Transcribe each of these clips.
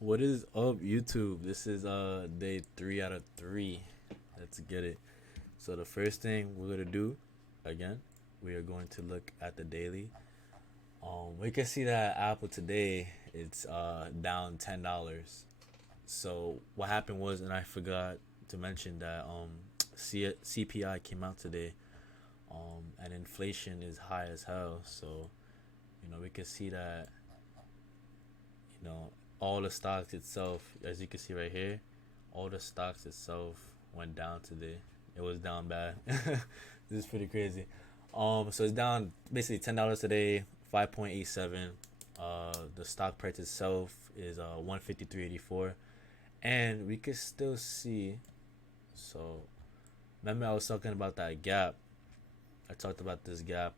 What is up, YouTube? This is day 3 out of 3. Let's get it. So the first thing we're gonna do, again, we are going to look at the daily. We can see that Apple today it's down $10. So what happened was, and I forgot to mention that CPI came out today, and inflation is high as hell. So we can see that you know all the stocks itself, as you can see right here, all the stocks itself went down today. It was down bad. This is pretty crazy. So it's down basically $10 today, 5.87. The stock price itself is 153.84, and we can still see. So remember I was talking about that gap. I talked about this gap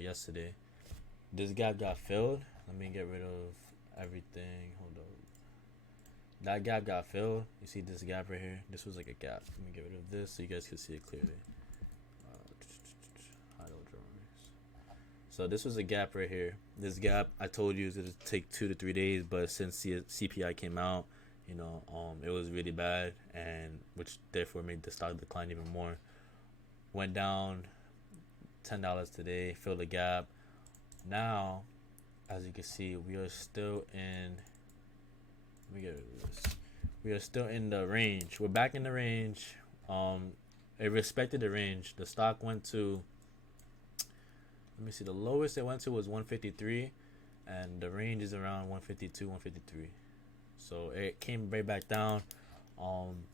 yesterday. This gap got filled. Let me get rid of everything. Hold on. That gap got filled. You see this gap right here? This was like a gap. Let me get rid of this so you guys can see it clearly. Hide all drawings. So this was a gap right here. This gap, I told you, is gonna take 2 to 3 days, but since CPI came out, it was really bad, and which therefore made the stock decline even more. Went down $10 today, filled the gap. Now, as you can see, we are still in. Let me get rid of this. We are still in the range. We're back in the range. Um, it respected the range. The stock went to. Let me see. The lowest it went to was 153, and the range is around 152, 153. So it came right back down. Um,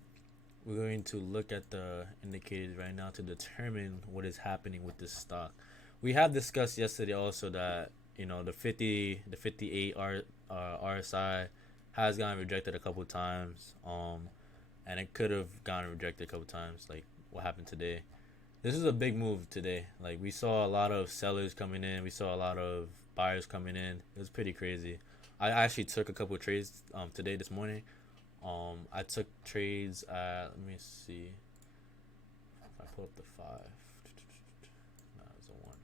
we're going to look at the indicators right now to determine what is happening with this stock. We have discussed yesterday also that the 58 RSI has gotten rejected a couple times. And it could have gotten rejected a couple times, like what happened today. This is a big move today. Like we saw a lot of sellers coming in, we saw a lot of buyers coming in. It was pretty crazy. I actually took a couple of trades today this morning. I took trades at, let me see. If I pull up the five, nah, it's a one.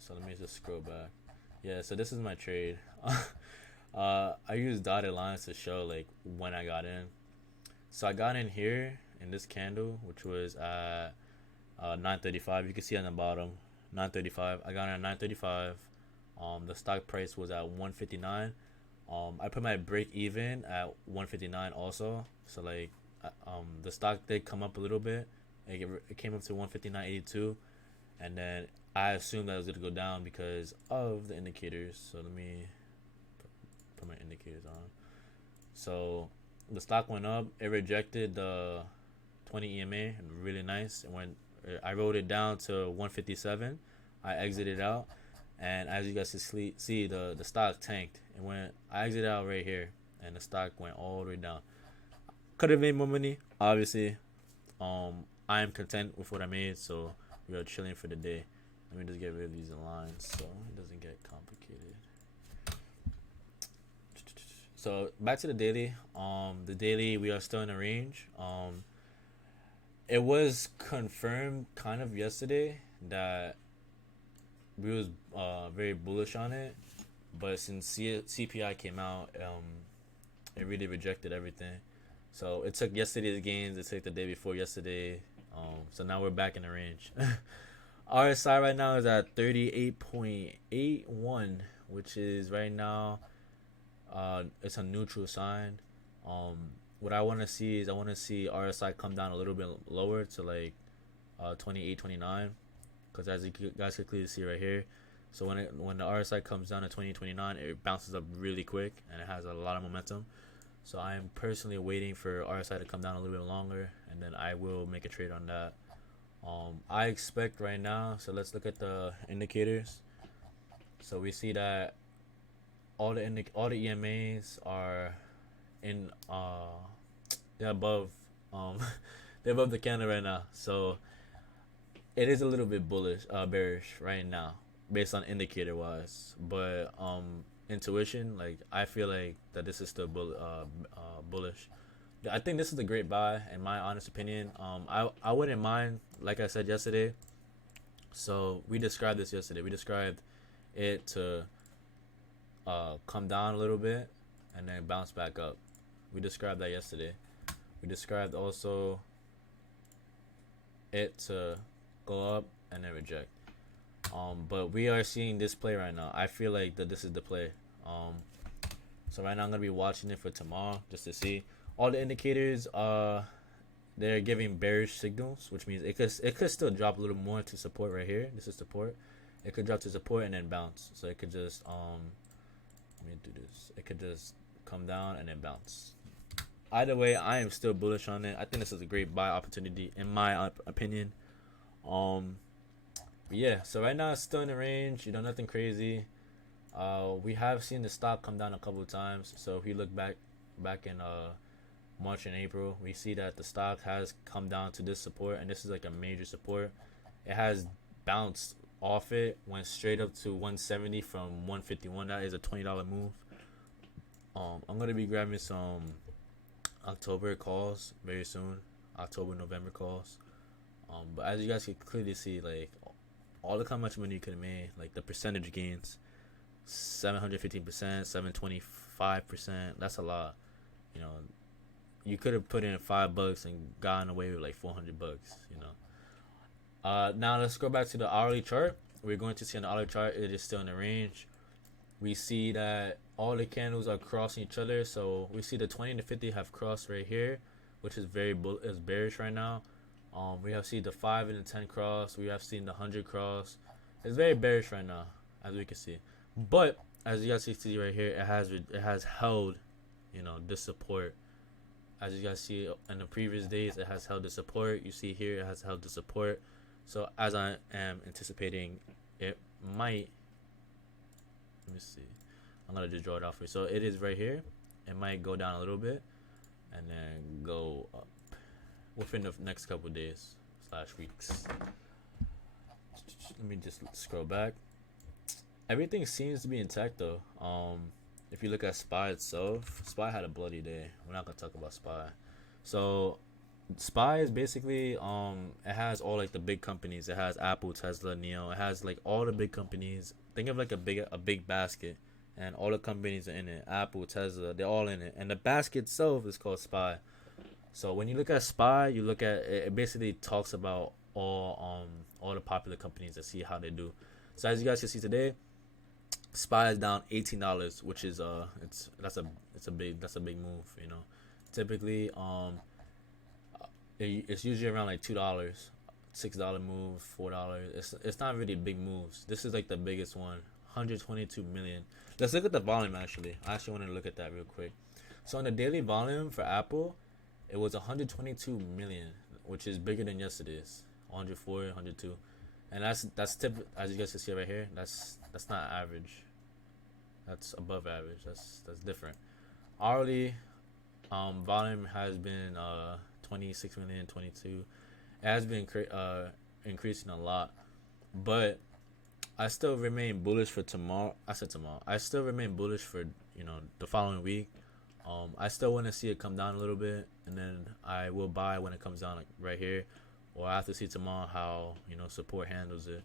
So let me just scroll back. Yeah, so this is my trade. I use dotted lines to show like when I got in. So I got in here in this candle, which was at 9:35. You can see on the bottom, 9:35. I got in at 9:35. The stock price was at 159. I put my break even at 159 also. So like, the stock did come up a little bit. It came up to 159.82, and then I assumed that it was gonna go down because of the indicators. So let me put my indicators on. So the stock went up. It rejected the 20 EMA, really nice. And when I wrote it down to 157, I exited out, and as you guys can see, the stock tanked. And when I exited out right here, and the stock went all the way down. Could have made more money, obviously. I am content with what I made, so we are chilling for the day. Let me just get rid of these lines so it doesn't get complicated. So back to the daily. The daily, we are still in a range. It was confirmed kind of yesterday that we was very bullish on it, but since CPI came out, it really rejected everything. So it took yesterday's gains. It took the day before yesterday. So now we're back in the range. RSI right now is at 38.81, which is right now, it's a neutral sign. Um, what I want to see is I want to see RSI come down a little bit lower to like 28, 29, because as you guys can clearly see right here. So when the RSI comes down to 2029, it bounces up really quick and it has a lot of momentum. So I am personally waiting for RSI to come down a little bit longer, and then I will make a trade on that. I expect right now. So let's look at the indicators. So we see that all the EMAs are in they're above um they're above the candle right now. So it is a little bit bearish right now based on indicator wise. But intuition, like I feel like that this is still bullish. I think this is a great buy in my honest opinion. I wouldn't mind, like I said yesterday. So we described this yesterday. We described it to come down a little bit, and then bounce back up. We described that yesterday. We described also it to go up and then reject. But we are seeing this play right now. I feel like that this is the play. So right now I'm gonna be watching it for tomorrow just to see all the indicators. They're giving bearish signals, which means it could still drop a little more to support right here. This is support. It could drop to support and then bounce. So it could just let me do this. It could just come down and then bounce. Either way, I am still bullish on it. I think this is a great buy opportunity in my opinion. Yeah. So right now it's still in the range. Nothing crazy. We have seen the stock come down a couple of times. So if you look back in March and April, we see that the stock has come down to this support, and this is like a major support. It has bounced off it, went straight up to 170 from 151. That is a $20 move. I'm gonna be grabbing some October calls very soon, October November calls. But as you guys can clearly see, like all the how much money you could have made, like the percentage gains, 715%, 725%. That's a lot. You could have put in $5 and gotten away with like $400. Now let's go back to the hourly chart. We're going to see on the hourly chart it is still in the range. We see that all the candles are crossing each other. So we see the 20 and the 50 have crossed right here, which is is bearish right now. We have seen the 5 and the 10 cross. We have seen the 100 cross. It's very bearish right now, as we can see. But as you guys see right here, it has held, this support. As you guys see in the previous days, it has held the support. You see here, it has held the support. So as I am anticipating, it might. Let me see. I'm gonna just draw it off for you. So it is right here. It might go down a little bit, and then go up within the next couple of days / weeks. Let me just scroll back. Everything seems to be intact though. If you look at SPY itself, SPY had a bloody day. We're not gonna talk about SPY. So SPY is basically it has all like the big companies. It has Apple, Tesla, Neo. It has like all the big companies. Think of like a big basket, and all the companies are in it. Apple, Tesla, they're all in it. And the basket itself is called SPY. So when you look at SPY, you look at it, it basically talks about all the popular companies and see how they do. So as you guys can see today, SPY is down $18, which is that's a big move. Typically it's usually around like $2, $6 move, $4. It's not really big moves. This is like the biggest one, 122 million. Let's look at the volume actually. I actually want to look at that real quick. So on the daily volume for Apple, it was 122 million, which is bigger than yesterday's 104, 102. And that's as you guys can see right here, that's not average. That's above average. That's different. Hourly volume has been 26 million, 22. It has been increasing a lot, but I still remain bullish for tomorrow. I said tomorrow. I still remain bullish for the following week. I still want to see it come down a little bit, and then I will buy when it comes down like right here, or I have to see tomorrow how support handles it.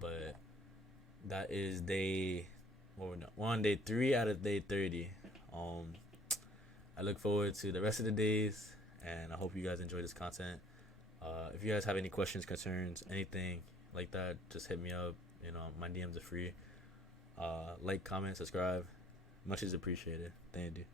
But that is we're on day 3 out of day 30. I look forward to the rest of the days, and I hope you guys enjoy this content. If you guys have any questions, concerns, anything like that, just hit me up. My DMs are free. Like, comment, subscribe. Much is appreciated. Thank you.